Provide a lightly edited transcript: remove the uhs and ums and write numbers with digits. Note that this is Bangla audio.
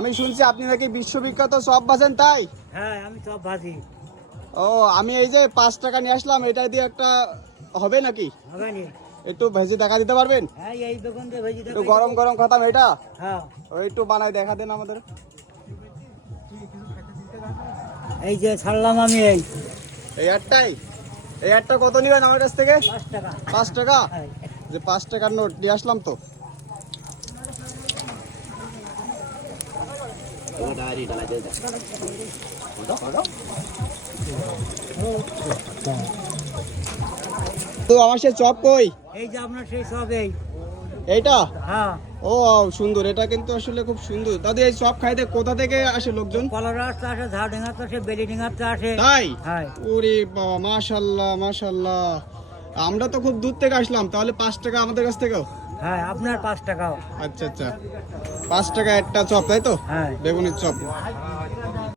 আমি শুনছি আপনি নাকি বিশ্ববিখ্যাত চপ ভাজেন, তাই? হ্যাঁ, আমি চপ ভাজি। ও, আমি এই যে 5 টাকা নিয়ে আসলাম, এটা দিয়ে একটা হবে নাকি? হবে নি? একটু ভেজে দেখা দিতে পারবেন? হ্যাঁ, এই দোকান দিয়ে ভেজি একটু গরম গরম খাতাম এটা। হ্যাঁ, ওই একটু বানাই দেখা দেন আমাদের। এই যে ছাড়লাম আমি এই এই একটা কত নিবেন আমার কাছ থেকে? 5 টাকা। 5 টাকা? হ্যাঁ, যে 5 টাকার নোট নিয়ে আসলাম তো। তো আমার সে চপ কই? এই যে আপনার সেই সব এই। এইটা? হ্যাঁ, ও সুন্দর, এটা কিন্তু আসলে খুব সুন্দর। দাদু এই চপ খাইতে কোথা থেকে আসে লোকজন? কলারাস্তা আসে, ঝাড়ডাঙ্গাতে আসে, বেলিডিঙ্গাতে আসে। তাই? হ্যাঁ, ওরে বাবা, মাশাল্লাহ মাশাল্লাহ। আমরা তো খুব দূর থেকে আসলাম, তাহলে 5 টাকা আমাদের কাছ থেকেও? হ্যাঁ, আপনার 5 টাকাও। আচ্ছা আচ্ছা, 5 টাকা একটা চপ, তাই তো? হ্যাঁ। বেগুনের চপ।